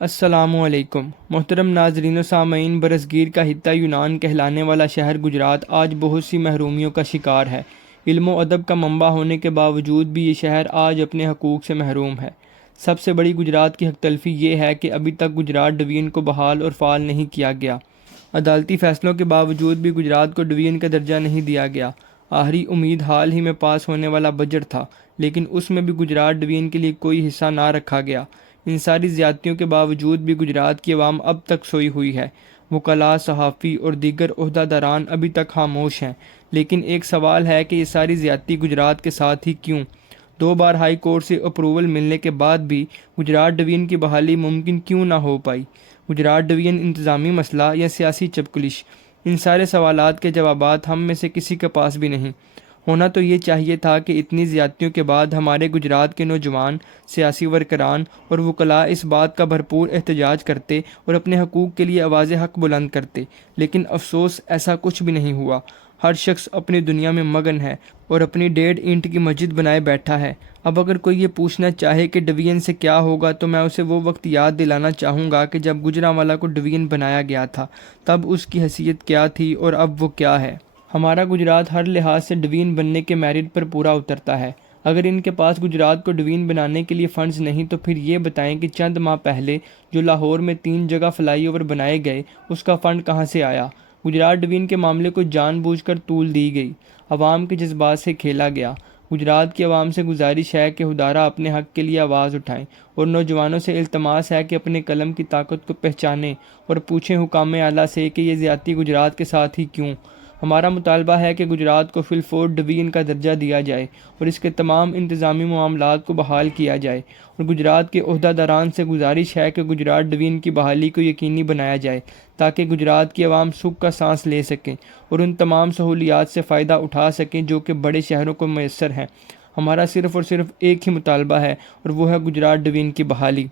السلام علیکم محترم ناظرین و سامعین، برصغیر کا خطہ یونان کہلانے والا شہر گجرات آج بہت سی محرومیوں کا شکار ہے۔ علم و ادب کا منبع ہونے کے باوجود بھی یہ شہر آج اپنے حقوق سے محروم ہے۔ سب سے بڑی گجرات کی حق تلفی یہ ہے کہ ابھی تک گجرات ڈویژن کو بحال اور فعال نہیں کیا گیا۔ عدالتی فیصلوں کے باوجود بھی گجرات کو ڈویژن کا درجہ نہیں دیا گیا۔ آخری امید حال ہی میں پاس ہونے والا بجٹ تھا، لیکن اس میں بھی گجرات ڈویژن کے لیے کوئی حصہ نہ رکھا گیا۔ ان ساری زیادتیوں کے باوجود بھی گجرات کی عوام اب تک سوئی ہوئی ہے۔ وکلاء، صحافی اور دیگر عہدہ داران ابھی تک خاموش ہیں۔ لیکن ایک سوال ہے کہ یہ ساری زیادتی گجرات کے ساتھ ہی کیوں؟ 2 بار ہائی کورٹ سے اپروول ملنے کے بعد بھی گجرات ڈویژن کی بحالی ممکن کیوں نہ ہو پائی؟ گجرات ڈویژن انتظامی مسئلہ یا سیاسی چپکلش؟ ان سارے سوالات کے جوابات ہم میں سے کسی کے پاس بھی نہیں۔ ہونا تو یہ چاہیے تھا کہ اتنی زیادتیوں کے بعد ہمارے گجرات کے نوجوان، سیاسی ورکران اور وکلاء اس بات کا بھرپور احتجاج کرتے اور اپنے حقوق کے لیے آواز حق بلند کرتے، لیکن افسوس ایسا کچھ بھی نہیں ہوا۔ ہر شخص اپنی دنیا میں مگن ہے اور اپنی 1.5 اینٹ کی مسجد بنائے بیٹھا ہے۔ اب اگر کوئی یہ پوچھنا چاہے کہ ڈویژن سے کیا ہوگا تو میں اسے وہ وقت یاد دلانا چاہوں گا کہ جب گوجرانوالہ کو ڈویژن بنایا گیا تھا تب اس کی حیثیت کیا تھی اور اب وہ کیا ہے۔ ہمارا گجرات ہر لحاظ سے ڈویژن بننے کے میرٹ پر پورا اترتا ہے۔ اگر ان کے پاس گجرات کو ڈویژن بنانے کے لیے فنڈز نہیں تو پھر یہ بتائیں کہ چند ماہ پہلے جو لاہور میں 3 جگہ فلائی اوور بنائے گئے اس کا فنڈ کہاں سے آیا؟ گجرات ڈویژن کے معاملے کو جان بوجھ کر طول دی گئی، عوام کے جذبات سے کھیلا گیا۔ گجرات کی عوام سے گزارش ہے کہ خدارہ اپنے حق کے لیے آواز اٹھائیں، اور نوجوانوں سے التماس ہے کہ اپنے قلم کی طاقت کو پہچانیں اور پوچھیں حکام اعلیٰ سے کہ یہ زیادتی گجرات کے ساتھ ہی کیوں۔ ہمارا مطالبہ ہے کہ گجرات کو فی الفور ڈویژن کا درجہ دیا جائے اور اس کے تمام انتظامی معاملات کو بحال کیا جائے، اور گجرات کے عہدہ داران سے گزارش ہے کہ گجرات ڈویژن کی بحالی کو یقینی بنایا جائے تاکہ گجرات کی عوام سکھ کا سانس لے سکیں اور ان تمام سہولیات سے فائدہ اٹھا سکیں جو کہ بڑے شہروں کو میسر ہیں۔ ہمارا صرف اور صرف ایک ہی مطالبہ ہے اور وہ ہے گجرات ڈویژن کی بحالی۔